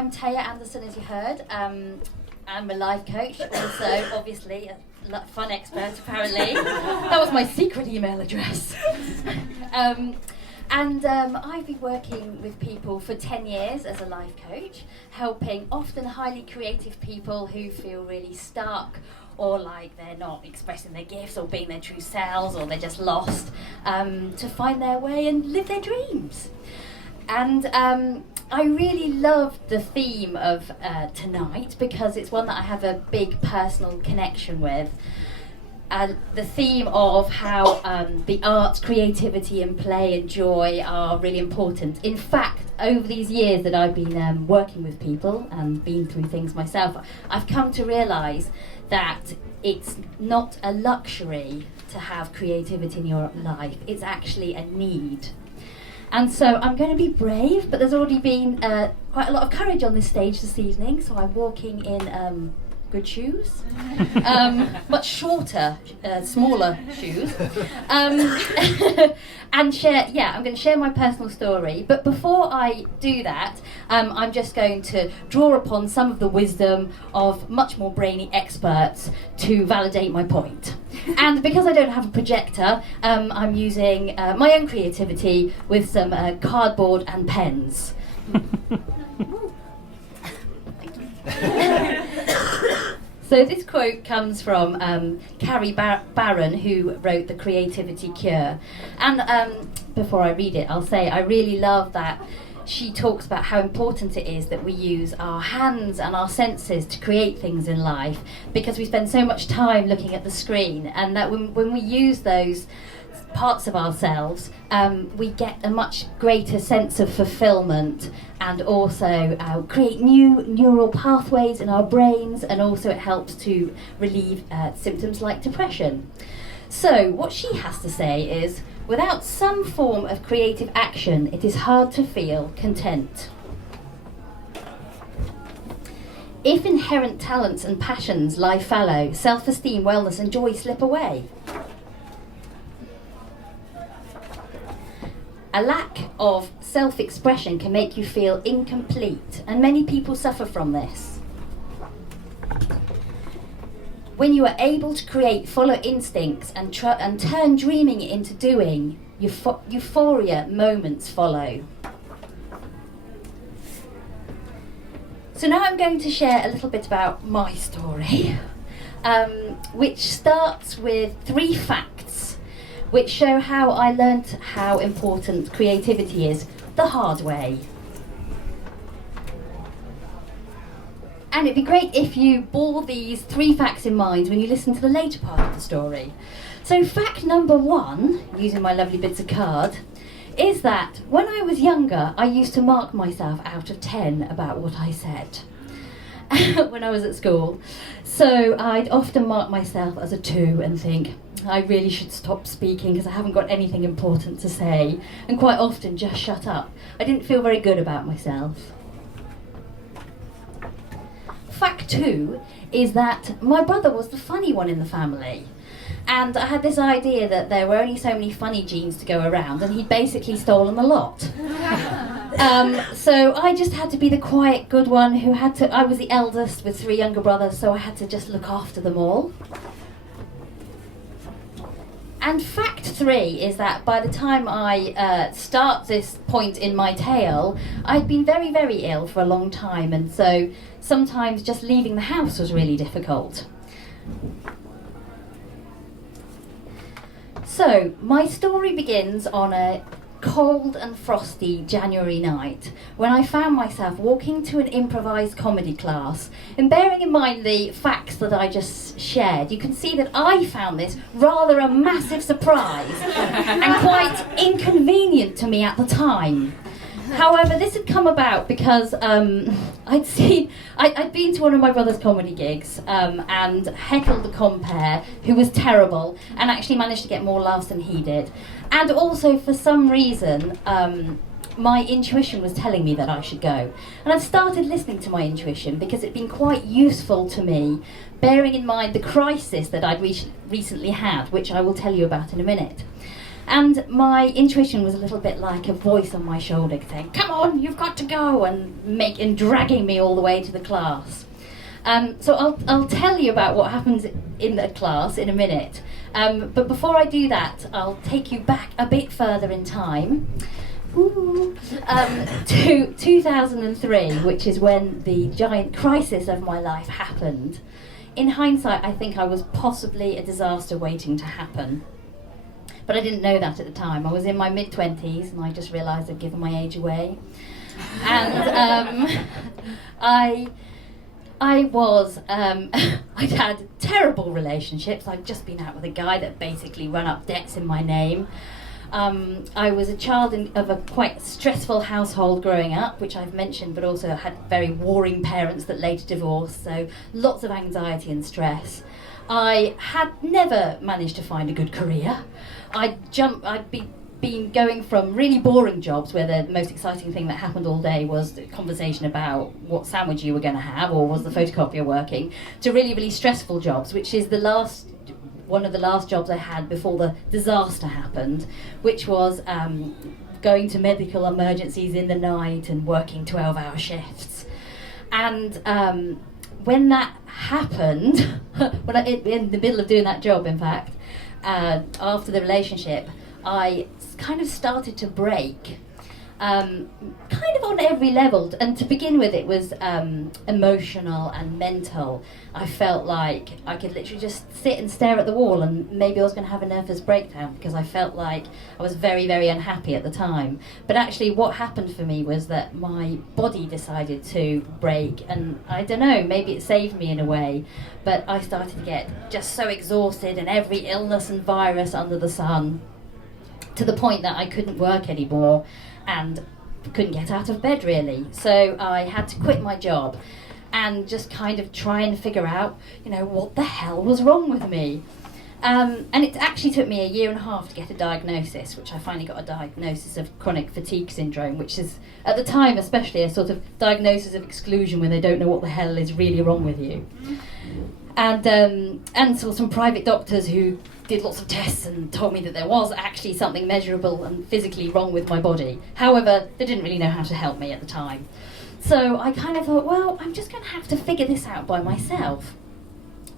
I'm Taya Anderson, as you heard. I'm a life coach, also obviously a fun expert apparently. That was my secret email address. I've been working with people for 10 years as a life coach, helping often highly creative people who feel really stuck or like they're not expressing their gifts or being their true selves, or they're just lost, to find their way and live their dreams. And I really loved the theme of tonight because it's one that I have a big personal connection with. The theme of how the arts, creativity and play and joy are really important. In fact, over these years that I've been working with people and been through things myself, I've come to realise that it's not a luxury to have creativity in your life, it's actually a need. And so I'm going to be brave, but there's already been quite a lot of courage on this stage this evening, so I'm walking in good shoes, much shorter, smaller shoes, and I'm going to share my personal story. But before I do that, I'm just going to draw upon some of the wisdom of much more brainy experts to validate my point. And because I don't have a projector, I'm using my own creativity with some cardboard and pens. So this quote comes from Carrie Barron, who wrote The Creativity Cure. And before I read it, I'll say I really love that she talks about how important it is that we use our hands and our senses to create things in life, because we spend so much time looking at the screen, and that when we use those parts of ourselves, we get a much greater sense of fulfillment, and also create new neural pathways in our brains, and also it helps to relieve symptoms like depression. So what she has to say is, without some form of creative action, it is hard to feel content. If inherent talents and passions lie fallow, self-esteem, wellness and joy slip away. A lack of self-expression can make you feel incomplete, and many people suffer from this. When you are able to create, follow instincts and turn dreaming into doing, euphoria moments follow. So now I'm going to share a little bit about my story, which starts with 3 facts which show how I learnt how important creativity is the hard way. And it'd be great if you bore these 3 facts in mind when you listen to the later part of the story. So fact number 1, using my lovely bits of card, is that when I was younger, I used to mark myself out of 10 about what I said when I was at school. So I'd often mark myself as a 2 and think, I really should stop speaking because I haven't got anything important to say, and quite often just shut up. I didn't feel very good about myself. Fact 2 is that my brother was the funny one in the family, and I had this idea that there were only so many funny genes to go around, and he'd basically stolen the lot. So I just had to be the quiet good one who had to, I was the eldest with 3 younger brothers, so I had to just look after them all. And fact 3 is that by the time I start this point in my tale, I'd been very, very ill for a long time, and so sometimes just leaving the house was really difficult. So my story begins on a cold and frosty January night when I found myself walking to an improvised comedy class, and bearing in mind the facts that I just shared, you can see that I found this rather a massive surprise and quite inconvenient to me at the time. However, this had come about because I'd been to one of my brother's comedy gigs and heckled the compere, who was terrible, and actually managed to get more laughs than he did. And also, for some reason, my intuition was telling me that I should go. And I'd started listening to my intuition because it'd been quite useful to me, bearing in mind the crisis that I'd recently had, which I will tell you about in a minute. And my intuition was a little bit like a voice on my shoulder saying, come on, you've got to go, and dragging me all the way to the class. So I'll tell you about what happens in the class in a minute. But before I do that, I'll take you back a bit further in time. To 2003, which is when the giant crisis of my life happened. In hindsight, I think I was possibly a disaster waiting to happen. But I didn't know that at the time. I was in my mid-20s and I just realised I'd given my age away. And I'd had terrible relationships. I'd just been out with a guy that basically run up debts in my name. I was a child of a quite stressful household growing up, which I've mentioned, but also had very warring parents that later divorced, so lots of anxiety and stress. I had never managed to find a good career. I'd been going from really boring jobs where the most exciting thing that happened all day was the conversation about what sandwich you were going to have or was the photocopier working, to really, really stressful jobs, which is one of the last jobs I had before the disaster happened, which was going to medical emergencies in the night and working 12-hour shifts. And when that happened, in the middle of doing that job, in fact, after the relationship, I kind of started to break, kind of on every level. And to begin with, it was emotional and mental. I felt like I could literally just sit and stare at the wall, and maybe I was going to have a nervous breakdown because I felt like I was very, very unhappy at the time. But actually what happened for me was that my body decided to break, and I don't know, maybe it saved me in a way, but I started to get just so exhausted and every illness and virus under the sun, to the point that I couldn't work anymore and couldn't get out of bed really. So I had to quit my job and just kind of try and figure out, what the hell was wrong with me. And it actually took me 1.5 years to get a diagnosis, which I finally got a diagnosis of chronic fatigue syndrome, which is, at the time especially, a sort of diagnosis of exclusion when they don't know what the hell is really wrong with you. And saw some private doctors who did lots of tests and told me that there was actually something measurable and physically wrong with my body. However, they didn't really know how to help me at the time. So I kind of thought, well, I'm just going to have to figure this out by myself.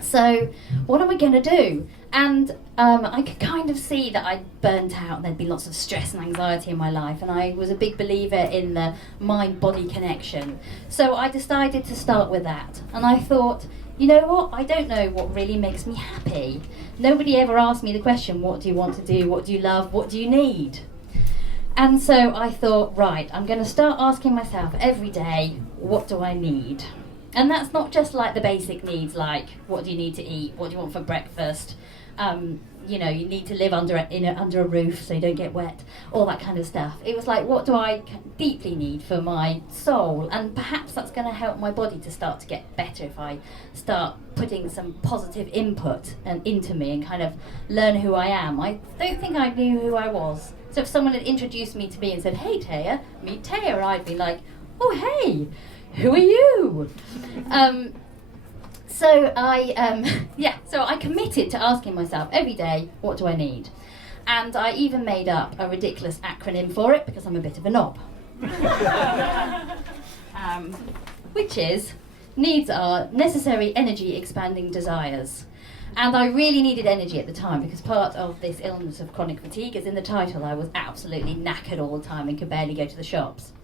So what am I going to do? And I could kind of see that I'd burnt out and there'd been lots of stress and anxiety in my life, and I was a big believer in the mind-body connection. So I decided to start with that. And I thought, you know what, I don't know what really makes me happy. Nobody ever asked me the question, what do you want to do, what do you love, what do you need? And so I thought, right, I'm going to start asking myself every day, what do I need? And that's not just like the basic needs, like what do you need to eat, what do you want for breakfast, you need to live under a roof so you don't get wet, all that kind of stuff. It was like, what do I deeply need for my soul? And perhaps that's going to help my body to start to get better if I start putting some positive input into me and kind of learn who I am. I don't think I knew who I was. So if someone had introduced me to me and said, hey Taya, meet Taya, I'd be like, oh hey, who are you? So I committed to asking myself every day, what do I need? And I even made up a ridiculous acronym for it because I'm a bit of a knob. Which is, needs are necessary energy expanding desires. And I really needed energy at the time because part of this illness of chronic fatigue is in the title. I was absolutely knackered all the time and could barely go to the shops.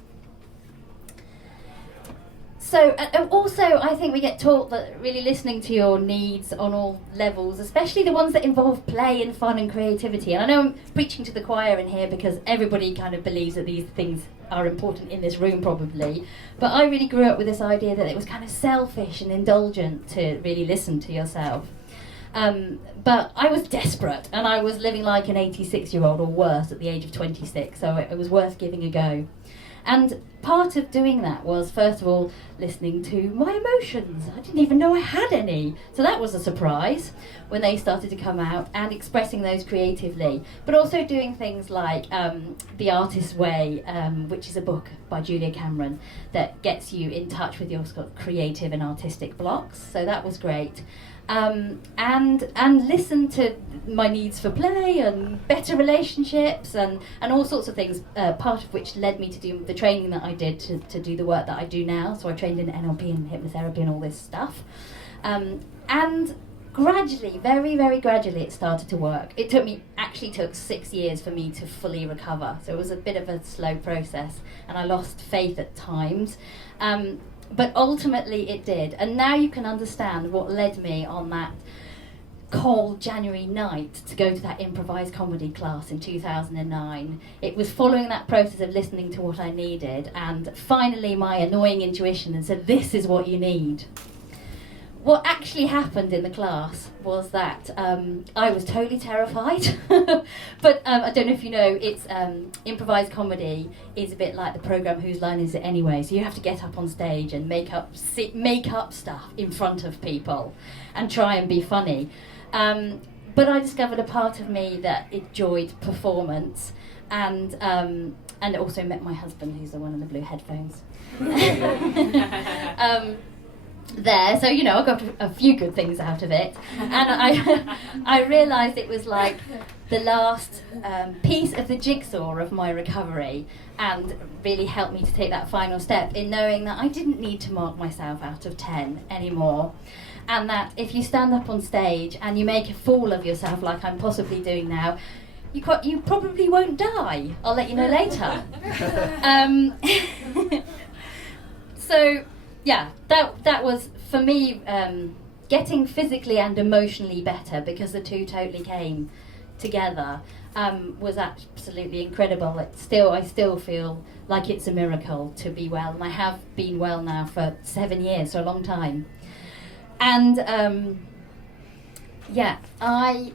So also I think we get taught that really listening to your needs on all levels, especially the ones that involve play and fun and creativity. And I know I'm preaching to the choir in here because everybody kind of believes that these things are important in this room probably. But I really grew up with this idea that it was kind of selfish and indulgent to really listen to yourself. But I was desperate and I was living like an 86-year-old or worse at the age of 26, so it was worth giving a go. And part of doing that was, first of all, listening to my emotions. I didn't even know I had any. So that was a surprise when they started to come out, and expressing those creatively. But also doing things like The Artist's Way, which is a book by Julia Cameron that gets you in touch with your sort of creative and artistic blocks. So that was great. And listen to my needs for play and better relationships and all sorts of things, part of which led me to do the training that I did to do the work that I do now. So I trained in NLP and hypnotherapy and all this stuff. And gradually, very, very gradually, it started to work. It took 6 years for me to fully recover. So it was a bit of a slow process, and I lost faith at times. But ultimately it did. And now you can understand what led me on that cold January night to go to that improvised comedy class in 2009. It was following that process of listening to what I needed, and finally my annoying intuition and said, this is what you need. What actually happened in the class was that I was totally terrified. But I don't know if you know, it's improvised comedy is a bit like the programme Whose Line Is It Anyway? So you have to get up on stage and make up stuff in front of people and try and be funny. But I discovered a part of me that enjoyed performance, and also met my husband, who's the one in the blue headphones. There, so I got a few good things out of it, and I realised it was like the last piece of the jigsaw of my recovery, and really helped me to take that final step in knowing that I didn't need to mark myself out of 10 anymore, and that if you stand up on stage and you make a fool of yourself like I'm possibly doing now, you probably won't die. I'll let you know later. So yeah, that was, for me, getting physically and emotionally better, because the two totally came together, was absolutely incredible. I still feel like it's a miracle to be well, and I have been well now for 7 years, so a long time. And I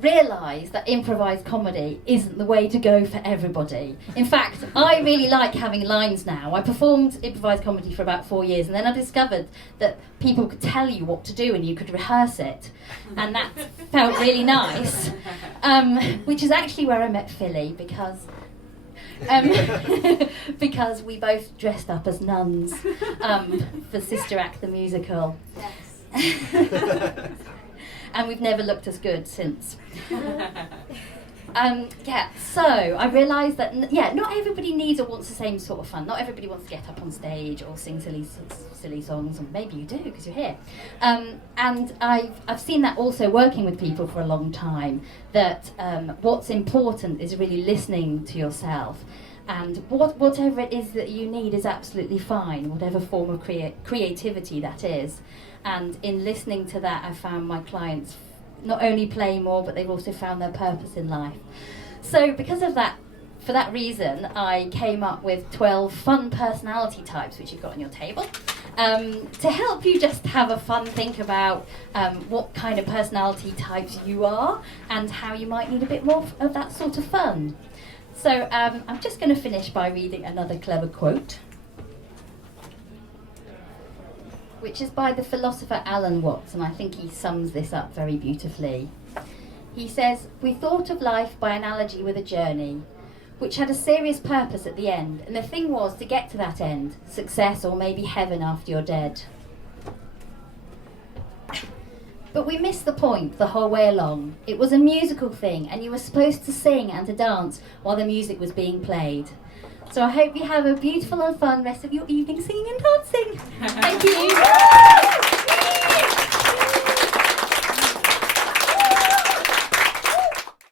realised that improvised comedy isn't the way to go for everybody. In fact, I really like having lines now. I performed improvised comedy for about 4 years, and then I discovered that people could tell you what to do and you could rehearse it, and that felt really nice, which is actually where I met Philly, because because we both dressed up as nuns for Sister Act the musical. Yes. And we've never looked as good since. So I realised that not everybody needs or wants the same sort of fun. Not everybody wants to get up on stage or sing silly songs, and maybe you do because you're here. And I've seen that also working with people for a long time, that what's important is really listening to yourself, and whatever it is that you need is absolutely fine, whatever form of creativity that is. And in listening to that, I found my clients not only play more, but they've also found their purpose in life. So because of that, for that reason, I came up with 12 fun personality types, which you've got on your table, to help you just have a fun think about what kind of personality types you are and how you might need a bit more of that sort of fun. So I'm just going to finish by reading another clever quote, which is by the philosopher Alan Watts, and I think he sums this up very beautifully. He says, "We thought of life by analogy with a journey, which had a serious purpose at the end, and the thing was to get to that end, success or maybe heaven after you're dead. But we missed the point the whole way along. It was a musical thing, and you were supposed to sing and to dance while the music was being played. So I hope you have a beautiful and fun rest of your evening singing and dancing." Thank you.